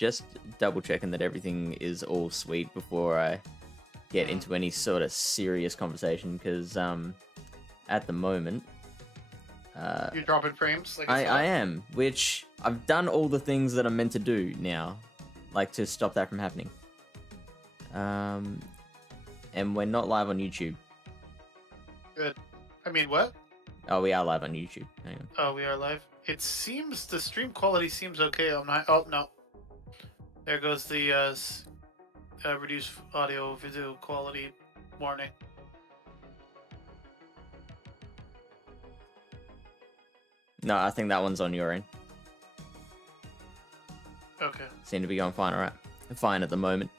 just double checking that everything is all sweet before I get into any sort of serious conversation, because at the moment You're dropping frames? Like I am, which I've done all the things that I'm meant to do now, like to stop that from happening. And we're not live on YouTube. Good. I mean, what? Oh, we are live on YouTube. Hang on. Oh, we are live. It seems the stream quality seems okay. I'm not. Oh no. There goes the reduced audio video quality warning. No, I think that one's on your end. Okay. Seem to be going fine, alright. Fine at the moment.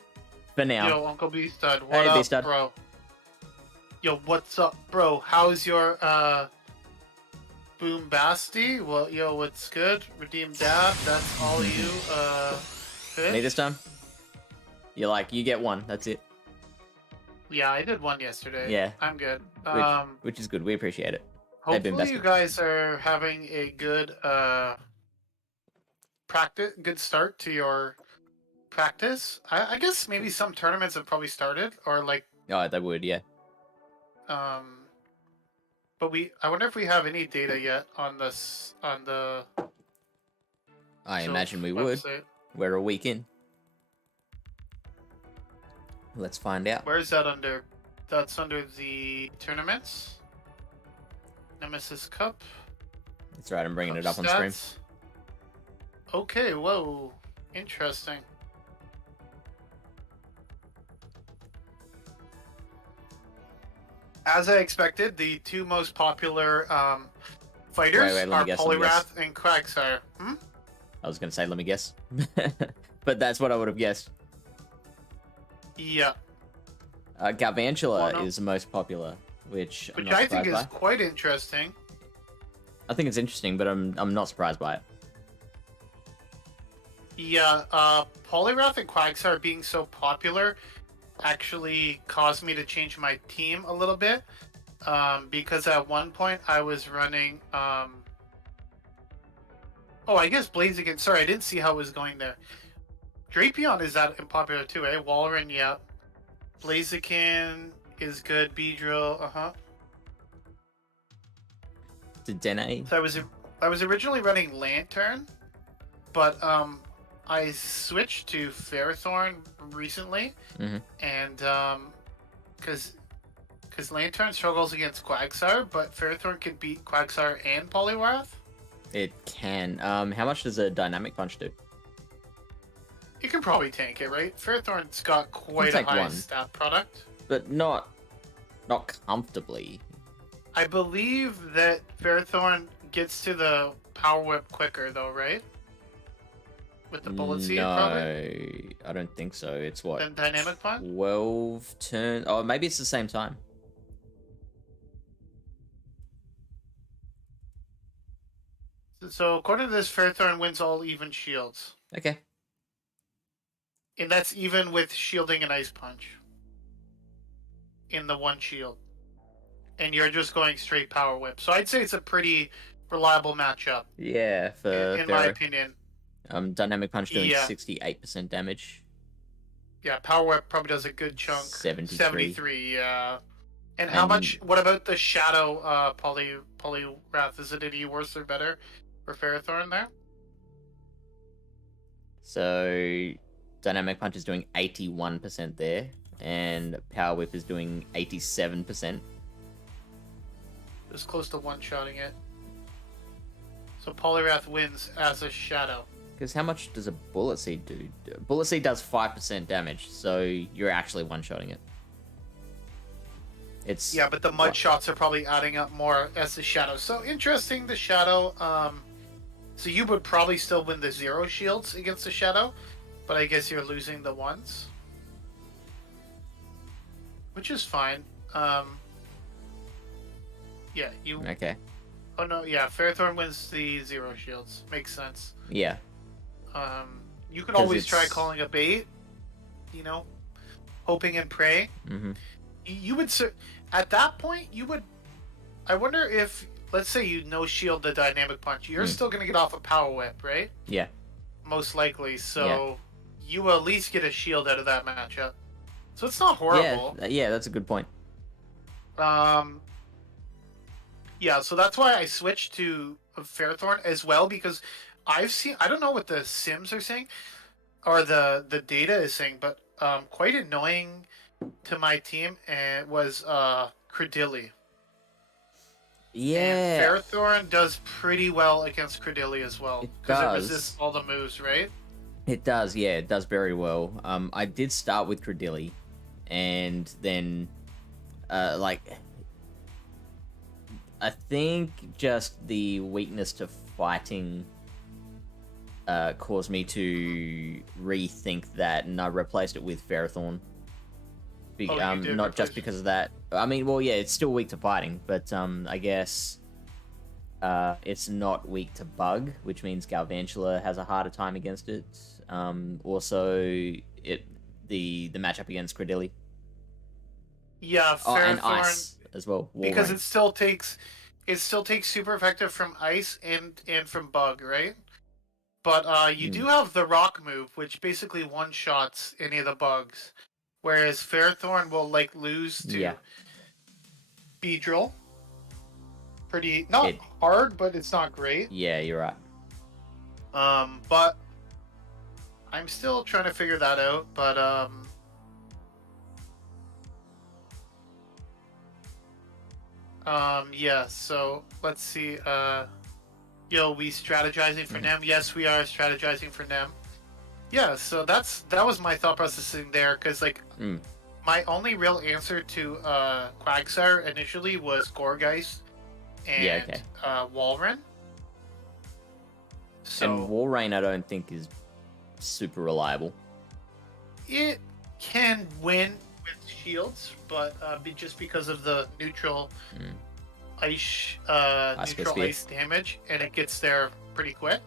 For now. Yo, Uncle B Stud, what Hey, up, B-Stud. bro? Yo, what's up, bro? How's your Boom Basti? Well, yo, what's good? Redeem Dab, that's all you. Fish? Me this time? You're like, you get one, that's it. Yeah, I did one yesterday. Yeah. I'm good. Which is good, we appreciate it. Hopefully you guys are having a good good start to your practice. I guess maybe some tournaments have probably started, or like Oh, they would, yeah. but I wonder if we have any data yet on this on the I Silph imagine we would. website. We're a week in. Let's find out. Where is that under? That's under the tournaments. Nemesis Cup. That's right, I'm bringing Cup it up on stream. stats. Okay, whoa. Interesting. As I expected, the two most popular fighters Wait, let me are guess, Poliwrath and Quagsire. I was gonna say, let me guess. But that's what I would have guessed. Yeah. Galvantula Oh, no. is the most popular, which I'm Which not I think surprised is by. quite interesting. I think it's interesting, but I'm not surprised by it. Yeah, Poliwrath and Quagsire being so popular actually caused me to change my team a little bit. Because at one point I was running oh, I guess Blaziken. Sorry, I didn't see how it was going there. Drapion is that unpopular too, eh? Walrein, yeah. Blaziken is good. Beedrill, Dene? So I was originally running Lantern, but I switched to Ferrothorn recently, and because Lantern struggles against Quagsire, but Ferrothorn can beat Quagsire and Poliwrath. It can. How much does a dynamic punch do? You can probably tank it, right? Ferrothorn's got quite a take high one. stat product. But not comfortably. I believe that Ferrothorn gets to the Power Whip quicker, though, right? With the Bullet Seed, probably? No, I don't think so. It's what? Then Dynamic Punch? 12 turns. Oh, maybe it's the same time. So according to this, Ferrothorn wins all even shields. Okay. And that's even with shielding and Ice Punch. In the one shield. And you're just going straight Power Whip. So I'd say it's a pretty reliable matchup. Yeah, for in my opinion. Dynamic punch doing Yeah. 68% damage. Yeah, Power Whip probably does a good chunk. 73. Yeah. And how much? What about the Shadow Poliwrath? Is it any worse or better for Ferrothorn there? So, Dynamic Punch is doing 81% there, and Power Whip is doing 87%. It's close to one-shotting it. So Poliwrath wins as a Shadow. Because how much does a Bullet Seed do? Bullet Seed does 5% damage, so you're actually one-shotting it. It's Yeah, but the mud shots are probably adding up more as the Shadow. So interesting, the Shadow. So you would probably still win the 0 shields against the Shadow, but I guess you're losing the ones, which is fine. Yeah, you. Okay. Oh no, yeah, Ferrothorn wins the 0 shields. Makes sense. Yeah. You can 'Cause always try it's- calling a bait. You know, hoping and praying. Mm-hmm. You would at that point you would. I wonder if, let's say you no shield the Dynamic Punch, you're still gonna get off a Power Whip, right? Yeah. Most likely. So you will at least get a shield out of that matchup. So it's not horrible. Yeah, that's a good point. Yeah, so that's why I switched to Fairthorn as well, because I don't know what the sims are saying, or the data is saying, but quite annoying to my team was Credilli. Yeah. And Fairthorn does pretty well against Credilli as well. Because it resists all the moves, right? It does, yeah, it does very well. I did start with Credilli, and then, I think just the weakness to fighting caused me to rethink that, and I replaced it with Ferrothorn. Not just because of that. I mean, well, yeah, it's still weak to fighting, but I guess it's not weak to bug, which means Galvantula has a harder time against it. Also, the matchup against Credilli. Yeah, and Ice as well. Because it still takes super effective from Ice and from Bug, right? But you do have the Rock move, which basically one-shots any of the bugs. Whereas Fairthorn will lose to Beedrill. Pretty hard, but it's not great. Yeah, you're right. But I'm still trying to figure that out. But yeah. So let's see. We strategizing for Nem? Yes, we are strategizing for Nem. Yeah, so that was my thought processing there, because my only real answer to Quagsire initially was Gourgeist and Walrein. So, and Walrein I don't think is super reliable. It can win with shields, but just because of the neutral ice damage, and it gets there pretty quick.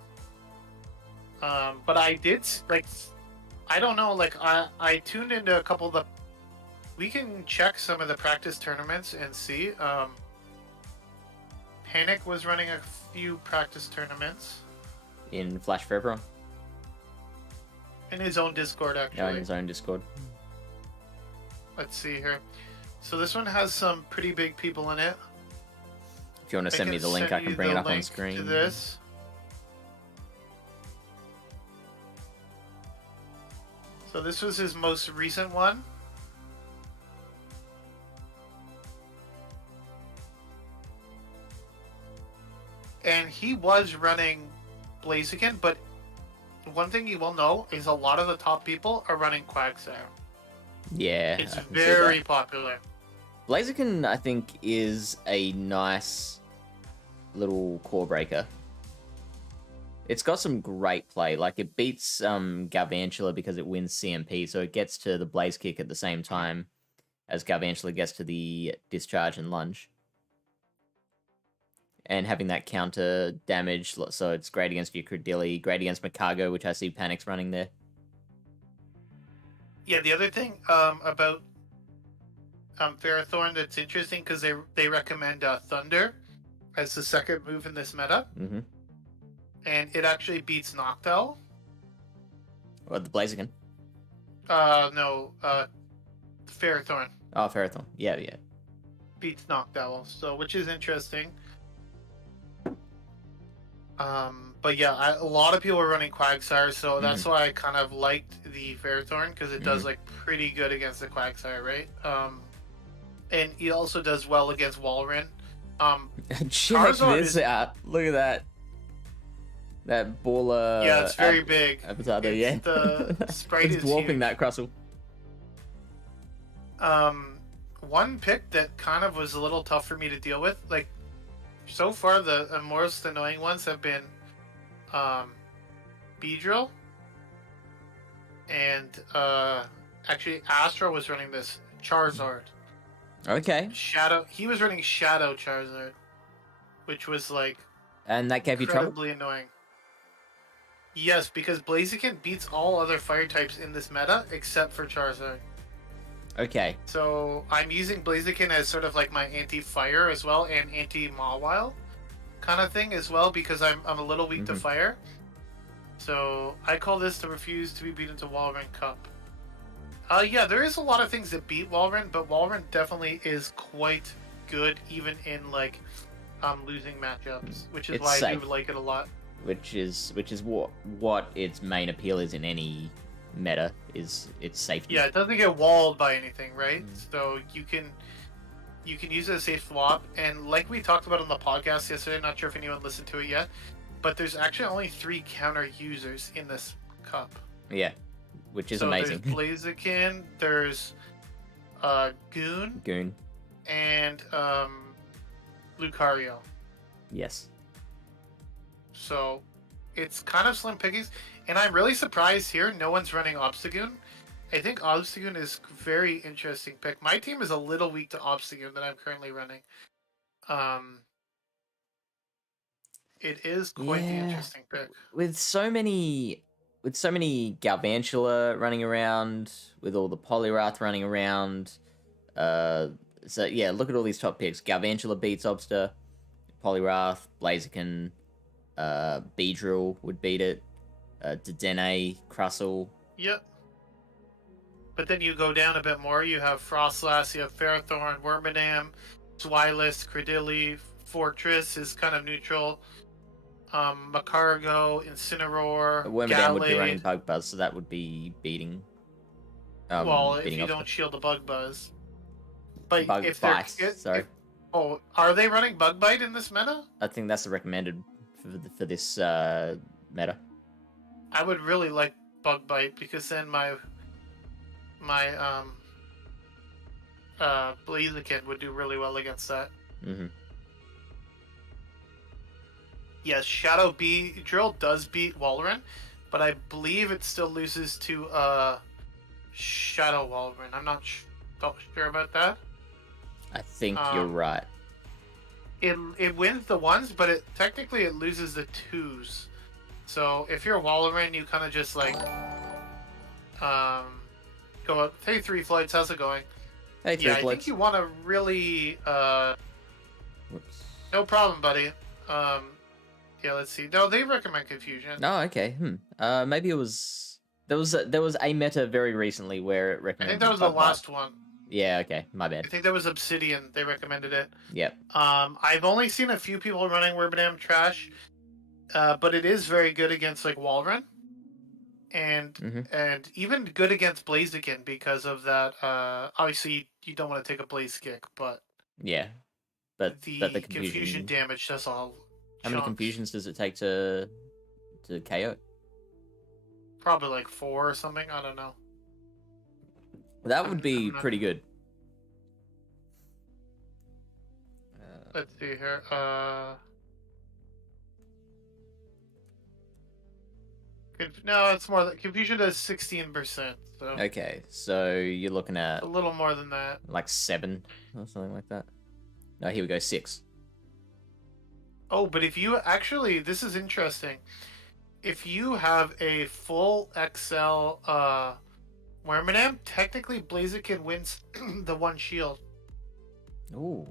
But I did I don't know, I tuned into a couple of the. We can check some of the practice tournaments and see. Panic was running a few practice tournaments in Flash for Everyone. In his own Discord, actually. Yeah, in his own Discord. Let's see here. So this one has some pretty big people in it. If you want to send me the link, I can bring it up on screen. To this. So this was his most recent one. And he was running Blaziken, but one thing you will know is a lot of the top people are running Quagsire. Yeah. It's very popular. Blaziken, I think, is a nice little core breaker. It's got some great play. It beats Galvantula because it wins CMP, so it gets to the Blaze Kick at the same time as Galvantula gets to the Discharge and Lunge. And having that counter damage, so it's great against your Credilli, great against Macago, which I see Panic's running there. Yeah, the other thing about Ferrothorn that's interesting, because they recommend Thunder as the second move in this meta. Mm-hmm. And it actually beats Noctowl. Or the Blaziken? No, Ferrothorn. Oh, Ferrothorn. Yeah. Beats Noctowl, so which is interesting. But yeah, a lot of people are running Quagsire, so that's why I kind of liked the Ferrothorn, because it does pretty good against the Quagsire, right? And he also does well against Walrein. Check this out. Look at that. That baller. Yeah, it's very big. Avocado, yeah. The sprite it's is dwarfing huge. that Crustle. One pick that kind of was a little tough for me to deal with, so far the most annoying ones have been Beedrill and actually Astro was running this Charizard. Okay. He was running Shadow Charizard, which was and that gave you trouble? incredibly annoying. Yes, because Blaziken beats all other fire types in this meta except for Charizard. Okay. So I'm using Blaziken as sort of my anti-fire as well, and anti-Mawile kind of thing as well, because I'm a little weak to fire. So I call this the refuse to be beaten to Walrein Cup. Yeah, there is a lot of things that beat Walrein, but Walrein definitely is quite good even in like losing matchups, which is It's why I safe. do like it a lot. Which is what its main appeal is in any meta, is its safety. Yeah, it doesn't get walled by anything, right? So you can use it as a safe swap, and like we talked about on the podcast yesterday, not sure if anyone listened to it yet, but there's actually only 3 counter users in this cup. Yeah, which is so amazing. There's Blaziken, there's Goon, and Lucario. Yes. So it's kind of slim pickings, and I'm really surprised here no one's running Obstagoon. I think Obstagoon is a very interesting pick. My team is a little weak to Obstagoon that I'm currently running. It is quite the interesting pick. With so many Galvantula running around, with all the Poliwrath running around, so yeah, look at all these top picks. Galvantula beats Obsta, Poliwrath, Blaziken, Beedrill would beat it, Dedenne, Crustle. Yep. But then you go down a bit more, you have Frostlass, you have Ferrothorn, Wormadam, Swilus, Credilli, Fortress is kind of neutral. Macargo, Incineroar, Wormadam would be running Bug Buzz, so that would be beating. If you don't shield the Bug Buzz. But Bug if Bite, sorry. Are they running Bug Bite in this meta? I think that's the recommended for this meta. I would really like Bug Bite because then my Blaziken would do really well against that. Mm-hmm. Yes, Shadow Beedrill does beat Walrein, but I believe it still loses to Shadow Walrein. I'm not sure about that. I think you're right. It wins the ones, but technically it loses the twos. So if you're Walrein, you kind of just like go up. Hey, 3 Flights, how's it going? Hey, 3 Flights. I think you want to really Whoops. No problem, buddy. Yeah, let's see. No, they recommend Confusion. Oh, okay. Maybe it was there was a meta very recently where it recommended. I think that was the last one. Yeah, okay, my bad. I think that was Obsidian. They recommended it. Yep. I've only seen a few people running Wormadam Trash, but it is very good against like Walrein, and even good against Blaziken because of that. Obviously, you don't want to take a Blaze Kick, but yeah, but the confusion damage does all. How many confusions does it take to KO? Probably like 4 or something. I don't know. That would be pretty good. Let's see here. No, it's more. Confusion does 16%. So okay, so you're looking at a little more than that, like 7 or something like that. No, here we go, 6. Oh, but if you actually, this is interesting. If you have a full XL Wormadam, technically Blaziken wins the 1 shield. Ooh.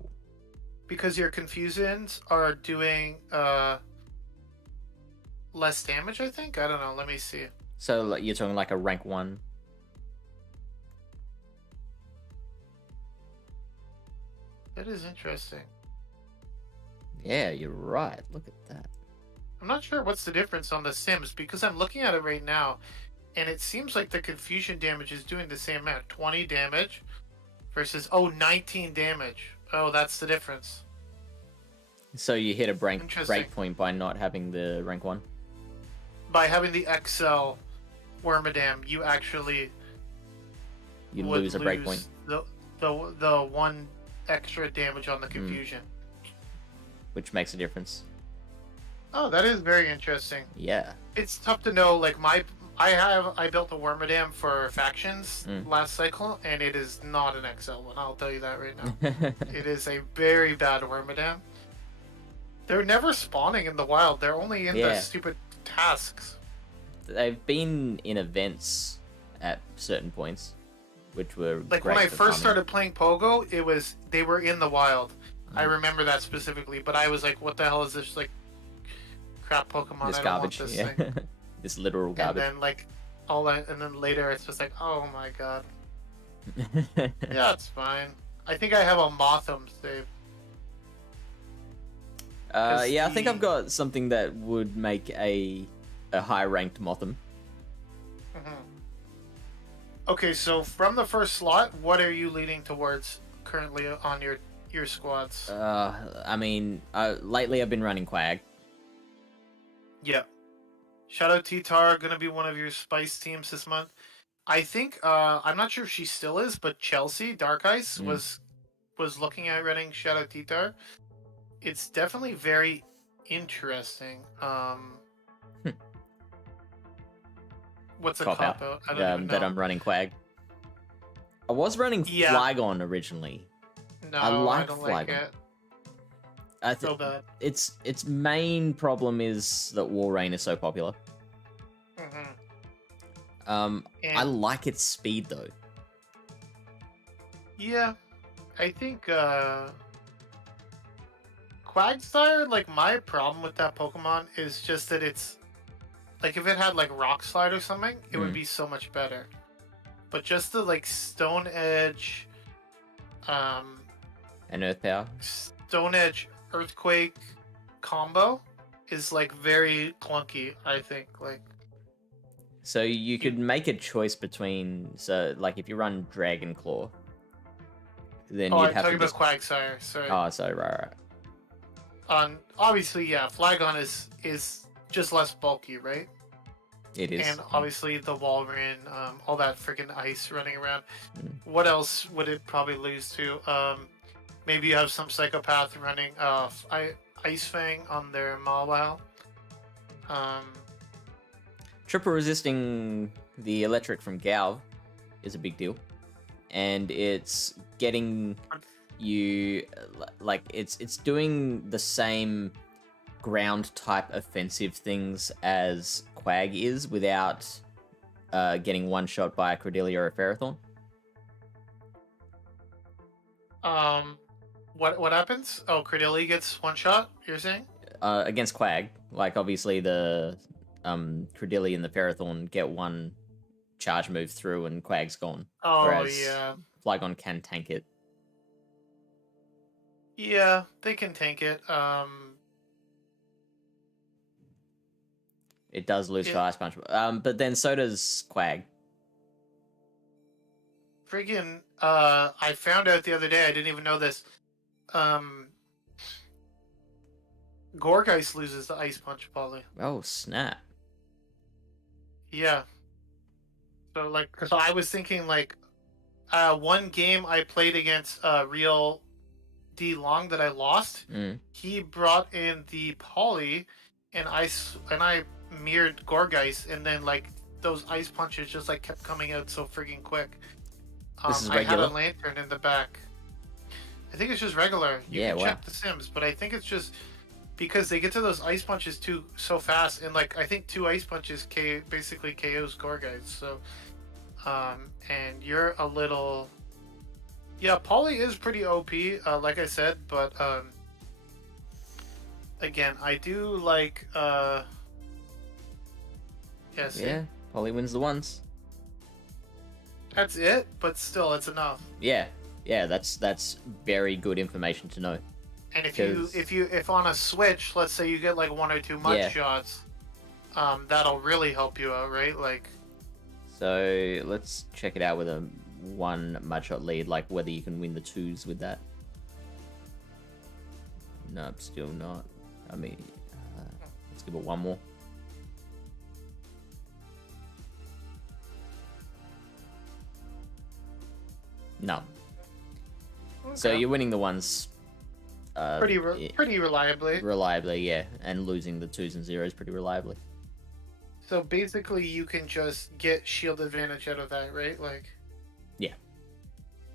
Because your Confusions are doing less damage, I think? I don't know, let me see. So like, you're talking like a rank 1? That is interesting. Yeah, you're right. Look at that. I'm not sure what's the difference on the Sims because I'm looking at it right now and it seems like the confusion damage is doing the same amount. 20 damage versus 19 damage. Oh, that's the difference. So you hit a break point by not having the rank 1? By having the XL Wormadam, you actually lose a break point. The 1 extra damage on the confusion. Which makes a difference. Oh, that is very interesting. Yeah. It's tough to know. Like I built a Wormadam for factions last cycle, and it is not an XL one. I'll tell you that right now. It is a very bad Wormadam. They're never spawning in the wild. They're only in the stupid tasks. They've been in events at certain points, which were like when I first started playing Pogo. They were in the wild. I remember that specifically, but I was like, "What the hell is this like crap Pokemon? This I don't garbage." want this thing. This literal And garbage. then like and then later it's just like, oh my god. Yeah, it's fine. I think I have a Motham save. Yeah, I think I've got something that would make a high ranked Motham. Okay, so from the first slot, what are you leaning towards currently on your squads? I mean, lately I've been running Quag. Yeah. Shadow T-Tar gonna be one of your spice teams this month. I think I'm not sure if she still is, but Chelsea Dark Ice was looking at running Shadow T-Tar. It's definitely very interesting. What's a cop out? I don't even know. That I'm running Quag. I was running Flygon originally. No, I don't Flygon. like it. So bad. Its main problem is that Walrein is so popular. I like its speed though. Yeah, I think Quagsire, like, my problem with that Pokemon is just that it's like, if it had like Rock Slide or something, it would be so much better. But just the like Stone Edge, and Earth Power, Stone Edge Earthquake combo is like very clunky, I think. Like, so you could make a choice between, so like if you run Dragon Claw, then you'd have to. Oh, I'm talking about Quagsire. Sorry. Oh, sorry, right. Obviously, yeah, Flygon is just less bulky, right? It is. And obviously the Walrein, all that freaking ice running around. What else would it probably lose to? Maybe you have some psychopath running Ice Fang on their Mawile. Triple resisting the electric from Galv is a big deal. And it's getting you, like, it's doing the same ground type offensive things as Quag is without getting one shot by a Cordelia or a Ferrothorn. What happens? Oh, Cordelia gets one shot, you're saying? Against Quag. Like, obviously the Cordelia and the Ferrothorn get one charge move through and Quag's gone. Oh, whereas yeah. Flygon can tank it. Yeah, they can tank it. It does lose to Ice Punch. But then so does Quag. Friggin', I found out the other day, I didn't even know this. Gorgeist loses the Ice Punch, Polly. Oh, snap. Yeah. So, like, because I was thinking, like, one game I played against real D Long that I lost, he brought in the Poly, and I mirrored Gorgeist, and then, like, those Ice Punches just, like, kept coming out so friggin' quick. This is I regular? had a Lantern in the back. I think it's just regular. You can wow. check the Sims, but I think it's just because they get to those Ice Punches so fast, and, like, I think 2 Ice Punches basically KOs Gorgeist, so... and you're a little... Yeah, Poly is pretty OP, like I said, but, again, I do like, Yeah, Poly wins the ones. That's it, but still, it's enough. Yeah, that's very good information to know. And if on a Switch, let's say you get, like, 1 or 2 mud shots, that'll really help you out, right? Like... So let's check it out with a 1 mudshot lead, like whether you can win the 2s with that. Nope, still not. I mean, let's give it one more. No. Okay. So you're winning the 1s. Pretty reliably. Reliably, yeah, and losing the 2s and 0s pretty reliably. So basically, you can just get shield advantage out of that, right? Like, yeah,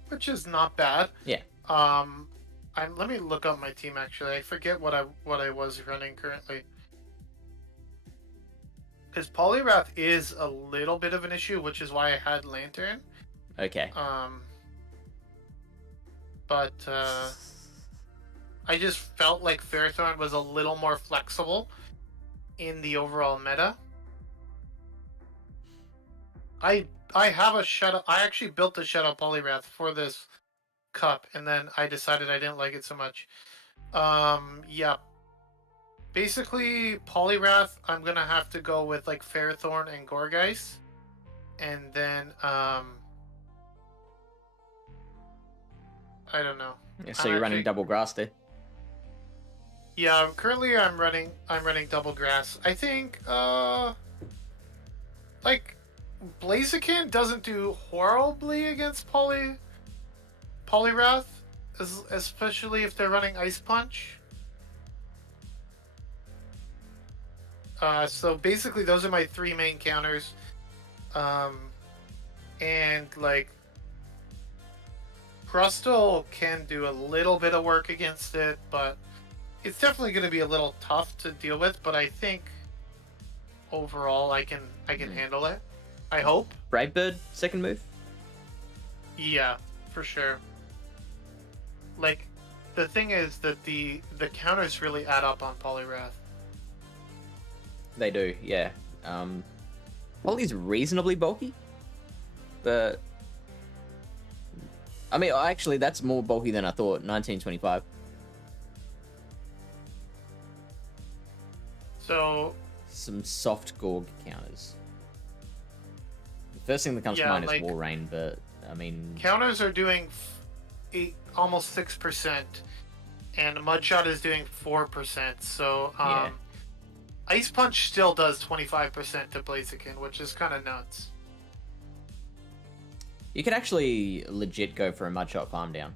which is not bad. Yeah. Let me look up my team. Actually, I forget what I was running currently. Because Poliwrath is a little bit of an issue, which is why I had Lantern. Okay. But I just felt like Ferrothorn was a little more flexible in the overall meta. I have a Shadow. I actually built the Shadow Polyrath for this cup, and then I decided I didn't like it so much. Yeah. Basically, Polyrath, I'm gonna have to go with like Ferrothorn and Gorgeist, and then I don't know. So you're running double grass there. Yeah, currently I'm running double grass. I think like Blaziken doesn't do horribly against Polyrath, especially if they're running Ice Punch. So basically those are my three main counters. And like Crustal can do a little bit of work against it, but it's definitely going to be a little tough to deal with. But I think overall I can handle it. I hope. Brightbird, second move? Yeah, for sure. Like, the thing is that the counters really add up on Polyrath. They do, yeah. Poly's reasonably bulky, but I mean, actually, that's more bulky than I thought. 1925. So some soft Gorg counters. The first thing that comes to mind is War Rain, but I mean counters are doing almost 6%, and Mudshot is doing 4%. So yeah. Ice Punch still does 25% to Blaziken, which is kind of nuts. You could actually legit go for a Mudshot farm down.